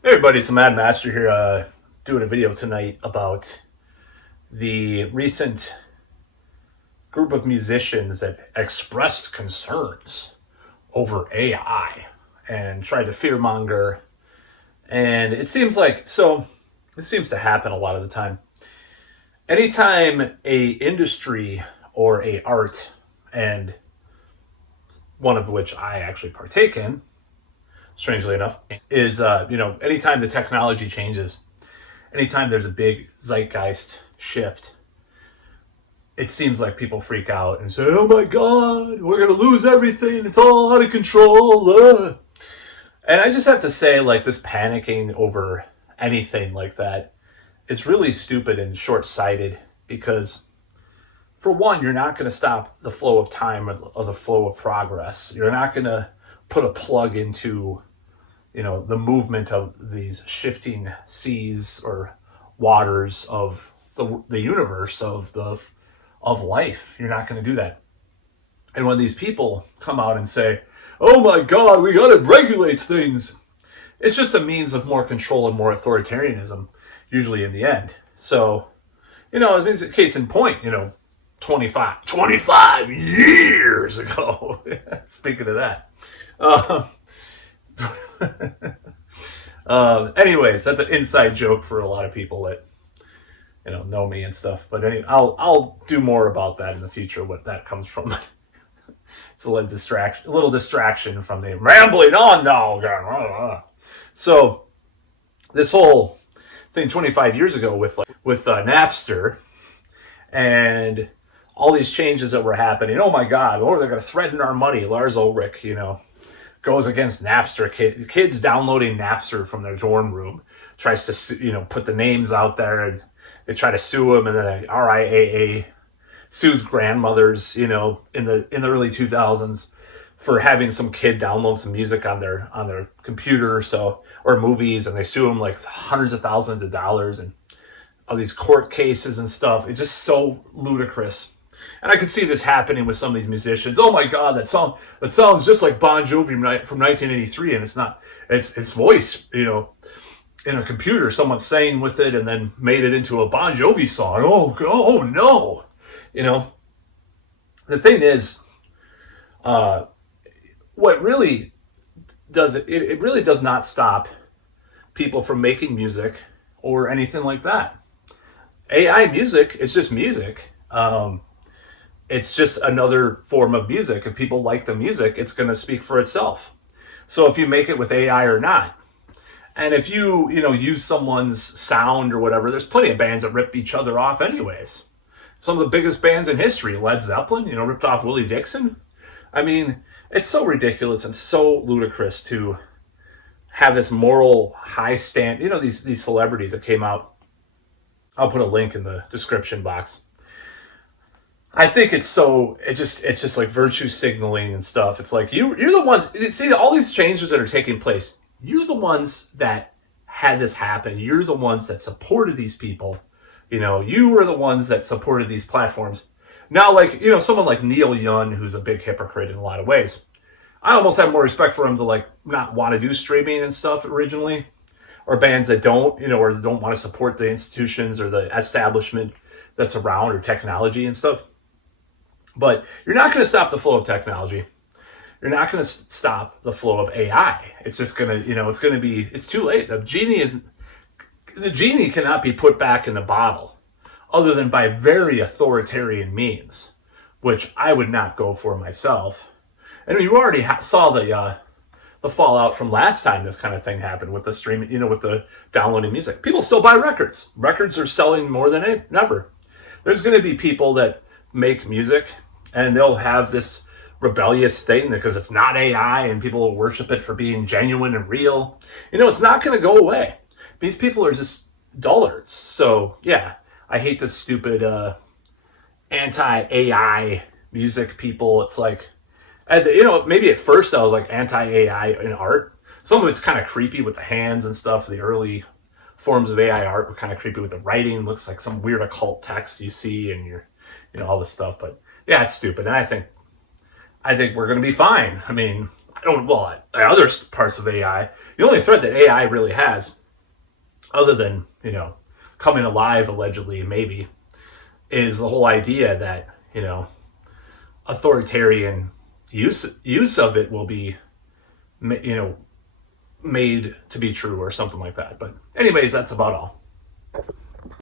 Hey everybody, it's the Mad Master here, doing a video tonight about the recent group of musicians that expressed concerns over AI and tried to fearmonger. And it seems this seems to happen a lot of the time. Anytime a industry or a art, and one of which I actually partake in, strangely enough, is anytime the technology changes, anytime there's a big zeitgeist shift, it seems like people freak out and say, "Oh my God, we're gonna lose everything. It's all out of control." And I just have to say, like, this panicking over anything like that is really stupid and short-sighted because, for one, you're not going to stop the flow of time or the flow of progress. You're not going to put a plug into the movement of these shifting seas or waters of the universe of life. You're not going to do that. And when these people come out and say, "Oh my God, we got to regulate things," it's just a means of more control and more authoritarianism, usually in the end. So, it means a case in point, 25 years ago. Speaking of that. Uh, anyways, that's an inside joke for a lot of people that know me and stuff. But anyway, I'll do more about that in the future. What that comes from. It's a little distraction from the rambling on now. So this whole thing 25 years ago with Napster and all these changes that were happening. Oh my God! Oh, they're going to threaten our money. Lars Ulrich, goes against Napster. Kids downloading Napster from their dorm room, tries to put the names out there, and they try to sue him, and then the RIAA sues grandmothers, in the early 2000s for having some kid download some music on their computer, or movies, and they sue them like hundreds of thousands of dollars, and all these court cases and stuff. It's just so ludicrous. And I could see this happening with some of these musicians. Oh my God, that sounds just like Bon Jovi from 1983, and it's not. It's voice, in a computer. Someone sang with it and then made it into a Bon Jovi song. Oh no, The thing is, what really does it really does not stop people from making music or anything like that. AI music, it's just music. It's just another form of music. If people like the music, it's going to speak for itself. So if you make it with AI or not, and if you use someone's sound or whatever, there's plenty of bands that rip each other off anyways. Some of the biggest bands in history, Led Zeppelin, ripped off Willie Dixon. I mean, it's so ridiculous and so ludicrous to have this moral high stand. These celebrities that came out. I'll put a link in the description box. I think it's just like virtue signaling and stuff. It's like you're the ones. See all these changes that are taking place. You're the ones that had this happen. You're the ones that supported these people. You were the ones that supported these platforms. Now, like someone like Neil Young, who's a big hypocrite in a lot of ways. I almost have more respect for him to like not want to do streaming and stuff originally, or bands that don't, or don't want to support the institutions or the establishment that's around or technology and stuff. But you're not going to stop the flow of technology. You're not going to stop the flow of AI. It's just going to, it's too late. The genie cannot be put back in the bottle other than by very authoritarian means, which I would not go for myself. And you already saw the fallout from last time this kind of thing happened with the streaming, with the downloading music. People still buy records. Records are selling more than ever. There's going to be people that make music and they'll have this rebellious thing because it's not AI and people will worship it for being genuine and real. It's not going to go away. These people are just dullards. So yeah, I hate this stupid anti-AI music people. It's like, maybe at first I was like anti-AI in art. Some of it's kind of creepy with the hands and stuff. The early forms of AI art were kind of creepy with the writing. Looks like some weird occult text you see and all this stuff. But yeah, it's stupid. And I think we're going to be fine. I mean, I don't, well, other parts of AI, the only threat that AI really has, other than, coming alive allegedly, maybe, is the whole idea that, authoritarian use of it will be, you know, made to be true or something like that. But anyways, that's about all.